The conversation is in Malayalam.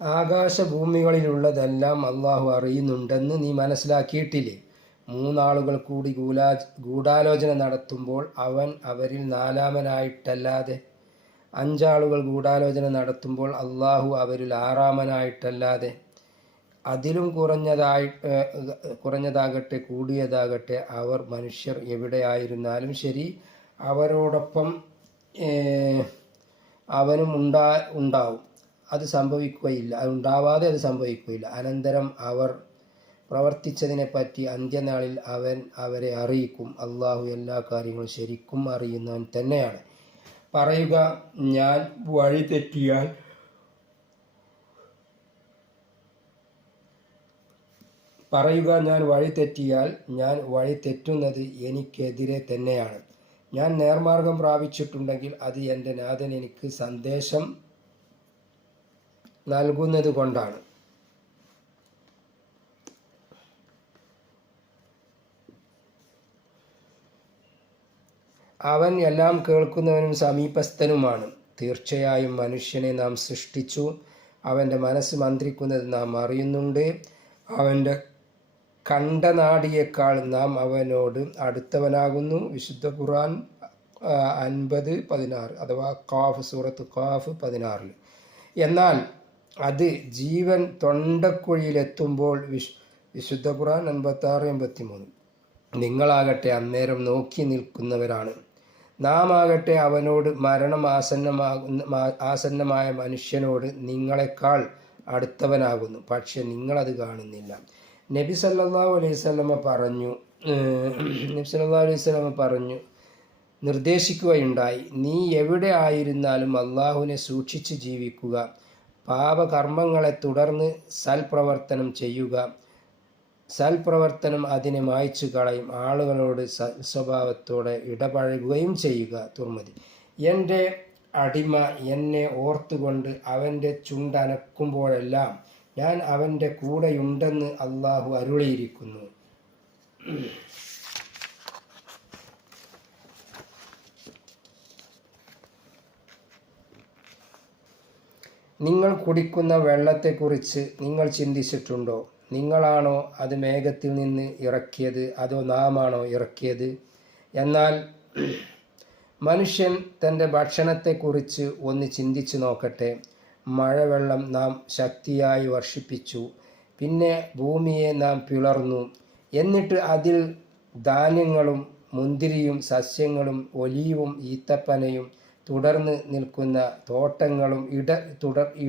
ആകാശഭൂമികളിലുള്ളതെല്ലാം അള്ളാഹു അറിയുന്നുണ്ടെന്ന് നീ മനസ്സിലാക്കിയിട്ടില്ലേ? മൂന്നാളുകൾ കൂടി ഗൂഢാലോചന നടത്തുമ്പോൾ അവൻ അവരിൽ നാലാമനായിട്ടല്ലാതെ, അഞ്ചാളുകൾ ഗൂഢാലോചന നടത്തുമ്പോൾ അള്ളാഹു അവരിൽ ആറാമനായിട്ടല്ലാതെ, അതിലും കുറഞ്ഞതാകട്ടെ കൂടിയതാകട്ടെ അവർ മനുഷ്യർ എവിടെയായിരുന്നാലും ശരി അവരോടൊപ്പം അവനും ഉണ്ടാവും. അത് ഉണ്ടാവാതെ അത് സംഭവിക്കുകയില്ല. അനന്തരം അവർ പ്രവർത്തിച്ചതിനെപ്പറ്റി അന്ത്യനാളിൽ അവൻ അവരെ അറിയിക്കും. അള്ളാഹു എല്ലാ കാര്യങ്ങളും ശരിക്കും അറിയുന്നവൻ തന്നെയാണ്. പറയുക, ഞാൻ വഴി തെറ്റിയാൽ ഞാൻ വഴി തെറ്റുന്നത് എനിക്കെതിരെ തന്നെയാണ്. ഞാൻ നേർമാർഗം പ്രാപിച്ചിട്ടുണ്ടെങ്കിൽ അത് എൻ്റെ നാഥൻ എനിക്ക് സന്ദേശം നൽകുന്നത് കൊണ്ടാണ്. അവൻ എല്ലാം കേൾക്കുന്നവനും സമീപസ്ഥനുമാണ്. തീർച്ചയായും മനുഷ്യനെ നാം സൃഷ്ടിച്ചു. അവൻ്റെ മനസ്സ് മന്ത്രിക്കുന്നത് നാം അറിയുന്നുണ്ട്. അവൻ്റെ കണ്ഠനാടിയേക്കാൾ നാം അവനോട് അടുത്തവനാകുന്നു. വിശുദ്ധ ഖുർആൻ 50:16 അഥവാ സൂറത്ത് ഖാഫ് 16. എന്നാൽ അത് ജീവൻ തൊണ്ടക്കുഴിയിലെത്തുമ്പോൾ വിശുദ്ധ ഖുർആൻ 56:83 നിങ്ങളാകട്ടെ അന്നേരം നോക്കി നിൽക്കുന്നവരാണ്. നാം ആകട്ടെ അവനോട് മരണം ആസന്നമായ മനുഷ്യനോട് നിങ്ങളെക്കാൾ അടുത്തവനാകുന്നു, പക്ഷെ നിങ്ങളത് കാണുന്നില്ല. നബി സല്ലല്ലാഹു അലൈഹി വസല്ലമ പറഞ്ഞു നിർദ്ദേശിക്കുകയുണ്ടായി, നീ എവിടെ ആയിരുന്നാലും അള്ളാഹുവിനെ സൂക്ഷിച്ച് ജീവിക്കുക. പാപകർമ്മങ്ങളെ തുടർന്ന് സൽപ്രവർത്തനം ചെയ്യുക. സൽപ്രവർത്തനം അതിനെ മായ്ച്ചു കളയും. ആളുകളോട് സ്വഭാവത്തോടെ ഇടപഴകുകയും ചെയ്യുക. തുർമുദി. എൻ്റെ അടിമ എന്നെ ഓർത്തുകൊണ്ട് അവൻ്റെ ചുണ്ടനക്കുമ്പോഴെല്ലാം ഞാൻ അവൻ്റെ കൂടെയുണ്ടെന്ന് അള്ളാഹു അരുളിയിരിക്കുന്നു. നിങ്ങൾ കുടിക്കുന്ന വെള്ളത്തെക്കുറിച്ച് നിങ്ങൾ ചിന്തിച്ചിട്ടുണ്ടോ? നിങ്ങളാണോ അത് മേഘത്തിൽ നിന്ന് ഇറക്കിയത്, അതോ നാമാണോ ഇറക്കിയത്? എന്നാൽ മനുഷ്യൻ തൻ്റെ ഭക്ഷണത്തെക്കുറിച്ച് ഒന്ന് ചിന്തിച്ചു നോക്കട്ടെ. മഴവെള്ളം നാം ശക്തിയായി വർഷിപ്പിച്ചു, പിന്നെ ഭൂമിയെ നാം പിളർന്നു, എന്നിട്ട് അതിൽ ധാന്യങ്ങളും മുന്തിരിയും സസ്യങ്ങളും ഒലീവും ഈത്തപ്പനയും തുടർന്ന് നിൽക്കുന്ന തോട്ടങ്ങളും